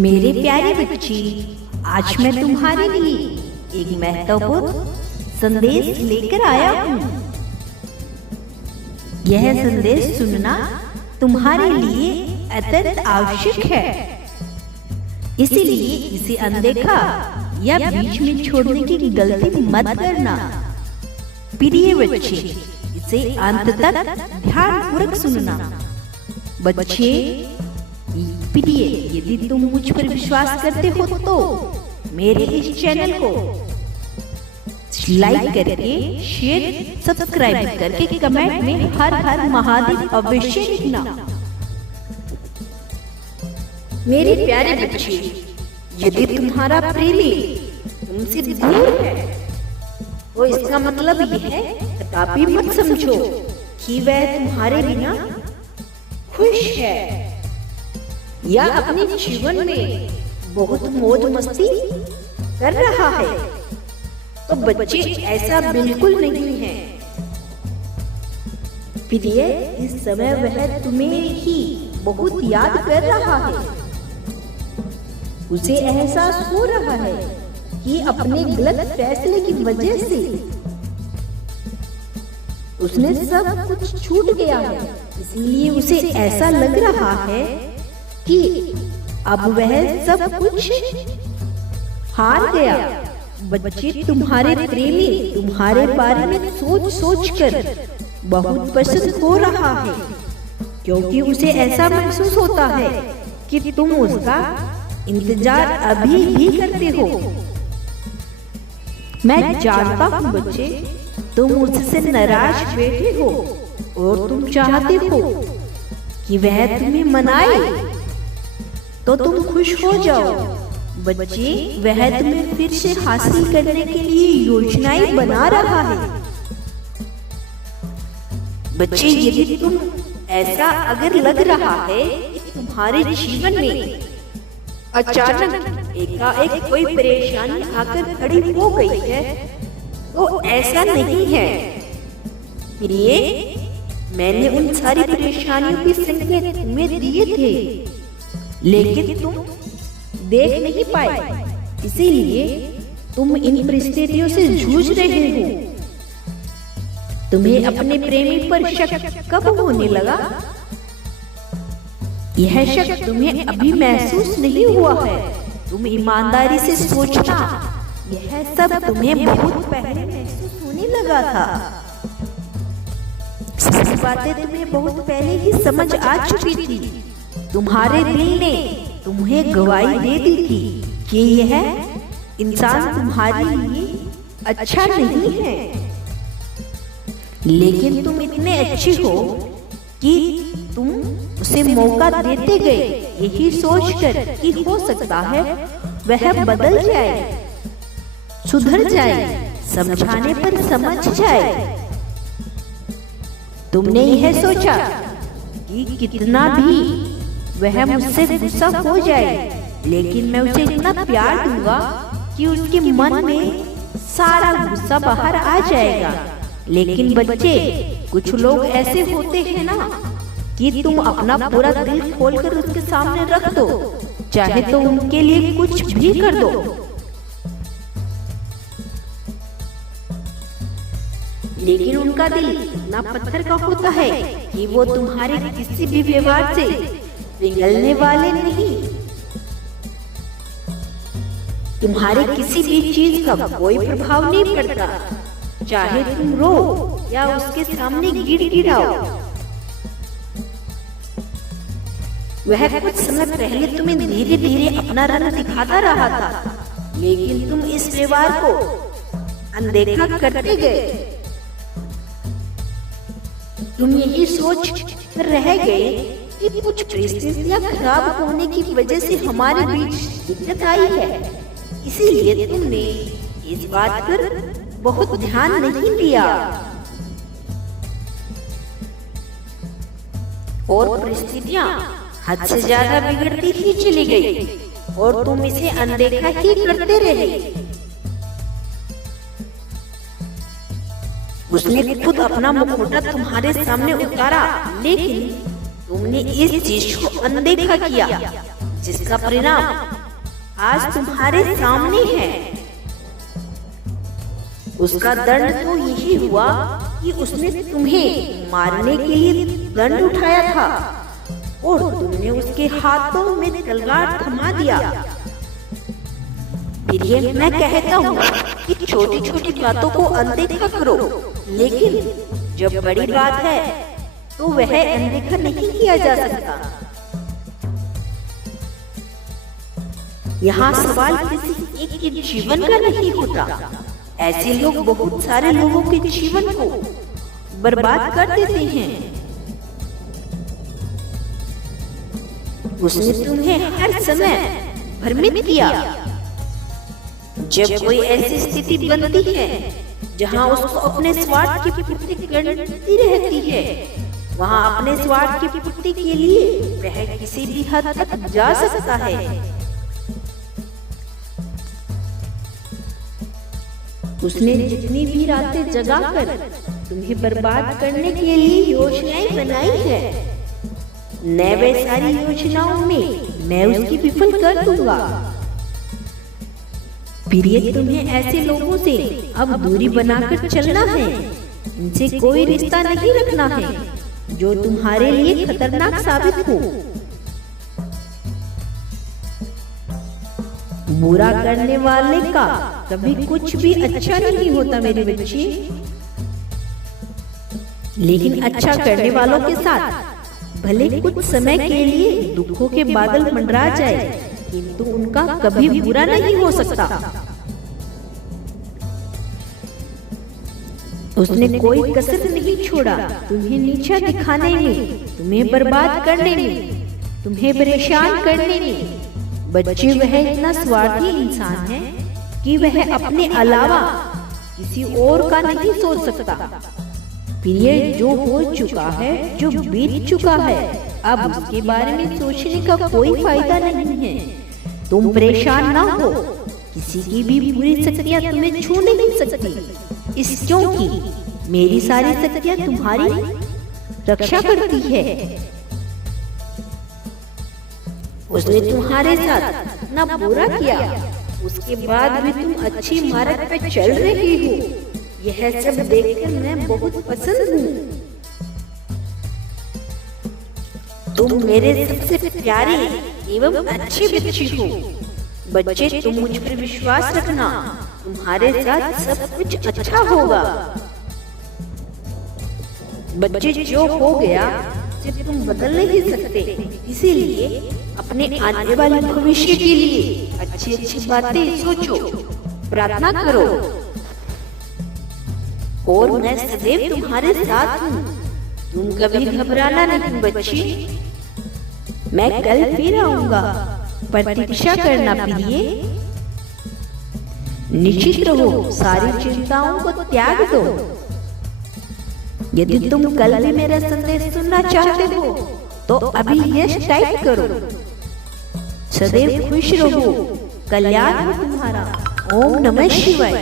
मेरे प्यारे बच्चे, आज मैं तुम्हारे लिए एक महत्वपूर्ण संदेश लेकर आया हूँ। यह संदेश सुनना तुम्हारे लिए अत्यंत आवश्यक है, इसलिए इसे अनदेखा या बीच में छोड़ने की गलती मत करना। प्रिय बच्चे, इसे अंत तक ध्यानपूर्वक सुनना। बच्चे प्रिय, यदि तुम मुझ पर विश्वास करते हो तो मेरे इस चैनल को लाइक करके, शेयर, सब्सक्राइब करके कमेंट में हर हर महादेव अवश्य लिखना। मेरे प्यारे बच्चे, यदि तुम्हारा प्रेमी तुमसे दूर है तो इसका मतलब यह है कदापि मत समझो कि वह तुम्हारे बिना खुश है या अपने जीवन में बहुत मौज मस्ती कर रहा है। तो बच्चे, ऐसा बिल्कुल नहीं है। प्रिय, इस समय वह तुम्हें ही बहुत याद कर रहा है। उसे एहसास हो रहा है कि अपने गलत फैसले की वजह से उसने सब कुछ छूट गया है। इसलिए उसे ऐसा लग रहा है कि अब वह सब कुछ हार गया। बच्चे, तुम्हारे प्रेमी तुम्हारे बारे में सोच सोच कर बहुत पसंद हो रहा है, क्योंकि उसे ऐसा महसूस होता है कि तुम उसका इंतजार अभी भी करते हो। मैं जानता हूँ बच्चे, तुम उससे नाराज बैठे हो और तुम चाहते हो कि वह तुम्हें मनाए तो तुम खुश हो जाओ। बच्चे, वह तुम्हें फिर से हासिल करने के लिए योजनाएं बना रहा है। बच्चे, यदि तुम ऐसा अगर लग रहा है कि तुम्हारे जीवन में अचानक एकाएक कोई परेशानी आकर खड़ी हो गई है, तो ऐसा नहीं है। प्रिय, मैंने उन सारी परेशानियों के संकेत तुम्हें दिए थे, लेकिन तुम देख नहीं पाए। इसीलिए तुम इन परिस्थितियों से जूझ रहे हो। तुम्हें अपने प्रेमी पर शक कब होने लगा? यह शक तुम्हें अभी महसूस नहीं हुआ है। तुम ईमानदारी से सोचना, यह सब तुम्हें बहुत पहले महसूस होने लगा था। सारी बातें तुम्हें बहुत पहले ही समझ आ चुकी थी। तुम्हारे दिल ने तुम्हें गवाही दे दी थी कि यह इंसान तुम्हारे लिए अच्छा नहीं है, लेकिन तुम इतने अच्छे हो कि तुम उसे मौका देते गए, यही सोचकर कि हो सकता है वह बदल जाए, सुधर जाए, समझाने पर समझ जाए। तुमने यह सोचा कि कितना भी वह मुझसे गुस्सा हो जाए, लेकिन मैं उसे इतना प्यार दूंगा कि उसके मन में सारा गुस्सा बाहर आ जाएगा। लेकिन बच्चे, कुछ लोग ऐसे होते हैं ना कि तुम अपना पूरा दिल खोलकर उसके सामने रख दो, चाहे तो उनके लिए कुछ भी कर दो, लेकिन उनका दिल इतना पत्थर का होता है कि वो तुम्हारे किसी भी व्यवहार से पिघलने वाले नहीं। तुम्हारे किसी भी चीज का कोई प्रभाव नहीं पड़ता, चाहे तुम रो या उसके सामने गिड़गिड़ाओ। वह कुछ समय पहले तुम्हें धीरे धीरे अपना रंग दिखाता रहा था, लेकिन तुम इस व्यवहार को अनदेखा करते गए। तुम यही सोच कर रह गए कि कुछ परिस्थितियां खराब होने की वजह से हमारे बीच दिक्कत आई है, इसीलिए तुमने इस बात पर बहुत ध्यान नहीं दिया और परिस्थितियां हद से ज्यादा बिगड़ती ही चली गई और तुम इसे अनदेखा ही करते रहे। उसने खुद अपना मुखौटा तुम्हारे सामने उतारा, लेकिन तुमने इस चीज को अनदेखा किया, जिसका परिणाम आज तुम्हारे सामने है। उसका दंड तो यही हुआ कि उसने तुम्हें मारने के लिए दंड उठाया था और तुमने उसके हाथों में तलवार थमा दिया। फिर ये मैं कहता हूँ कि छोटी छोटी बातों को अनदेखा करो, लेकिन जब बड़ी बात है तो वह अनदेखा नहीं किया जा सकता। यहाँ सवाल किसी एक के जीवन का नहीं होता। ऐसे लोग बहुत सारे लोगों के जीवन को बर्बाद कर देते हैं। उसने तुम्हें हर समय भ्रमित किया। जब कोई ऐसी स्थिति बनती है जहां उसको अपने स्वार्थ की पूर्ति करती रहती है, वहां अपने स्वार्थ की पूर्ति के लिए वह किसी भी हद तक जा सकता है। उसने जितनी भी रातें जगाकर तुम्हें बर्बाद करने के लिए योजनाएं बनाई है, न वे सारी योजनाओं में मैं उसकी विफल कर दूंगा। फिर ये तुम्हें ऐसे लोगों से अब दूरी बनाकर चलना है। इनसे कोई रिश्ता नहीं रखना है जो तुम्हारे लिए खतरनाक साबित हो। बुरा करने वाले का कभी कुछ भी अच्छा नहीं होता मेरे बच्चे, लेकिन अच्छा करने वालों के साथ भले कुछ समय के लिए दुखों के बादल मंडरा जाए, किंतु उनका कभी बुरा नहीं हो सकता। उसने कोई कसर नहीं छोड़ा तुम्हें नीचा दिखाने में, तुम्हें बर्बाद करने में, तुम्हें परेशान करने में। बच्चे, वह इतना स्वार्थी इंसान है कि वह अपने अलावा किसी और का नहीं सोच सकता। फिर ये जो हो चुका है, जो बीत चुका है, अब उसके बारे में सोचने का कोई फायदा नहीं है। तुम परेशान ना हो, किसी की भी बुरी शक्तियाँ तुम्हें छू नहीं सकती, इस क्योंकि मेरी सारी शक्तियाँ तुम्हारी रक्षा करती है। उसने तुम्हारे साथ ना बुरा किया, उसके बाद भी तुम अच्छी मार्ग पे चल रही हो। यह सब देखकर मैं बहुत पसंद हूँ। तुम मेरे सबसे प्यारे एवं अच्छे बच्चे हो। बच्चे, तुम मुझ पर विश्वास रखना, तुम्हारे साथ सब कुछ अच्छा होगा। बच्चे, जो हो गया उसे तुम बदल नहीं सकते, इसीलिए अपने आने वाले भविष्य के लिए अच्छी अच्छी बातें सोचो, प्रार्थना करो, और मैं सदैव तुम्हारे साथ हूँ। तुम कभी घबराना नहीं बच्ची। मैं कल फिर आऊंगा, प्रतीक्षा करना प्रिय। निश्चित रहो, सारी चिंताओं को त्याग दो। यदि तुम कल भी मेरा संदेश सुनना चाहते हो तो अभी यस टाइप करो। सदैव खुश रहो, कल्याण हो तुम्हारा। ओम नमः शिवाय।